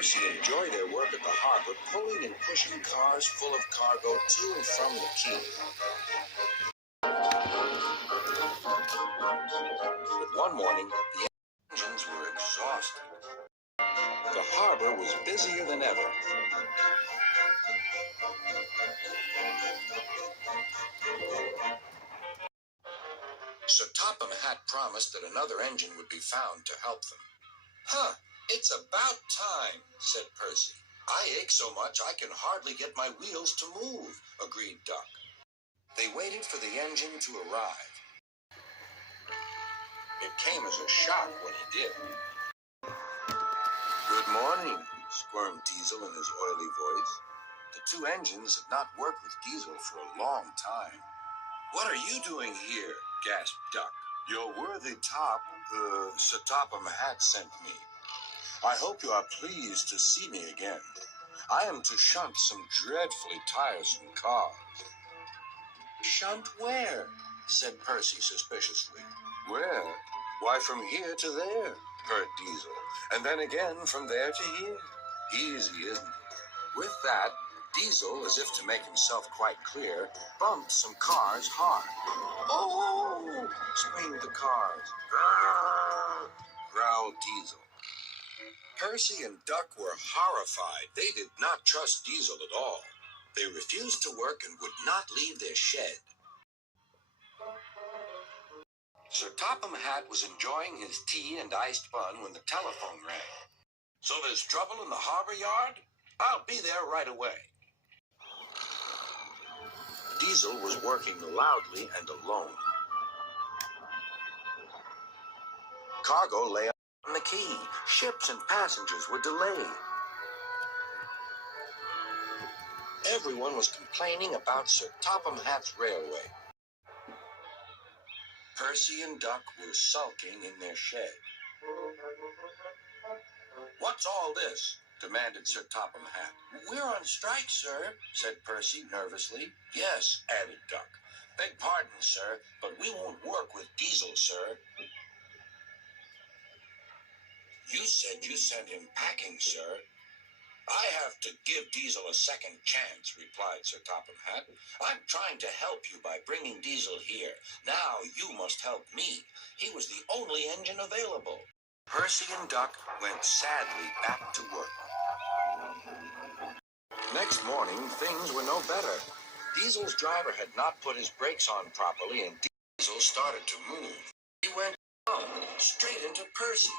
Percy enjoy their work at the harbor, pulling and pushing cars full of cargo to and from the quay. But one morning, the engines were exhausted. The harbor was busier than ever. Sir Topham Hatt promised that another engine would be found to help them. "Huh, it's about time," said Percy. "I ache so much I can hardly get my wheels to move," agreed Duck. They waited for the engine to arrive. It came as a shock when it did. "Good morning," squirmed Diesel in his oily voice. The two engines had not worked with Diesel for a long time. "What are you doing here?" gasped Duck. "Your worthy Sir Topham Hatt sent me. I hope you are pleased to see me again. I am to shunt some dreadfully tiresome cars." "Shunt where?" said Percy suspiciously. "Where? Why, from here to there," purred Diesel, "and then again from there to here. Easy, isn't it?" With that, Diesel, as if to make himself quite clear, bumped some cars hard. "Oh!" screamed the cars. "Grrr!" growled Diesel. Percy and Duck were horrified. They did not trust Diesel at all. They refused to work and would not leave their shed. Sir Topham Hatt was enjoying his tea and iced bun when the telephone rang. "So there's trouble in the harbor yard? I'll be there right away." Diesel was working loudly and alone. Cargo lay on the quay. Ships and passengers were delayed. Everyone was complaining about Sir Topham Hatt's railway. Percy and Duck were sulking in their shed. "What's all this?" demanded Sir Topham Hatt. "We're on strike, sir," said Percy nervously. "Yes," added Duck. "Beg pardon, sir, but we won't work with Diesel, sir." "You said you sent him packing, sir." "I have to give Diesel a second chance," replied Sir Topham Hatt. "I'm trying to help you by bringing Diesel here. Now you must help me. He was the only engine available." Percy and Duck went sadly back to work. Next morning, things were no better. Diesel's driver had not put his brakes on properly, and Diesel started to move. He went straight into Percy.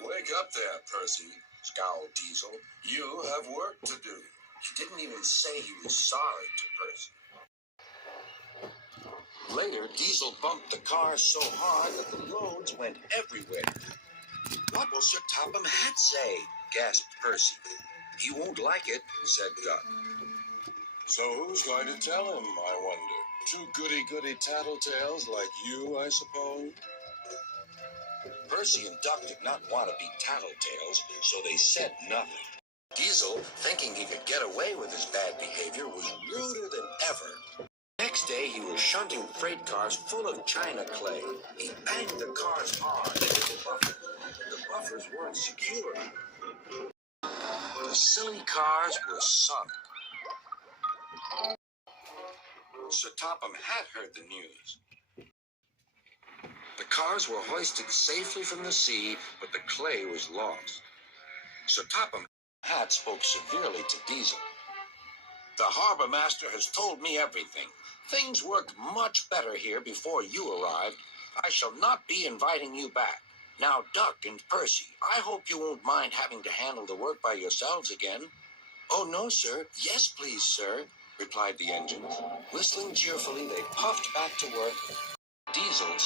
"Wake up there, Percy," scowled Diesel. "You have work to do." He didn't even say he was sorry to Percy. Later, Diesel bumped the cars so hard that the loads went everywhere. "What will Sir Topham Hatt say?" gasped Percy. "He won't like it," said Duck. "So who's going to tell him, I wonder? Two goody-goody tattletales like you, I suppose?" Percy and Duck did not want to be tattletales, so they said nothing. Diesel, thinking he could get away with his bad behavior, was ruder than ever. Next day, he was shunting freight cars full of china clay. He banged the cars hard into the buffers. The buffers weren't secure. The silly cars were sunk. Sir Topham Hatt heard the news. The cars were hoisted safely from the sea, but the clay was lost. Sir Topham Hatt spoke severely to Diesel. "The harbor master has told me everything. Things worked much better here before you arrived. I shall not be inviting you back. Now, Duck and Percy, I hope you won't mind having to handle the work by yourselves again." "Oh, no, sir. Yes, please, sir," replied the engines. Whistling cheerfully, they puffed back to work. Diesel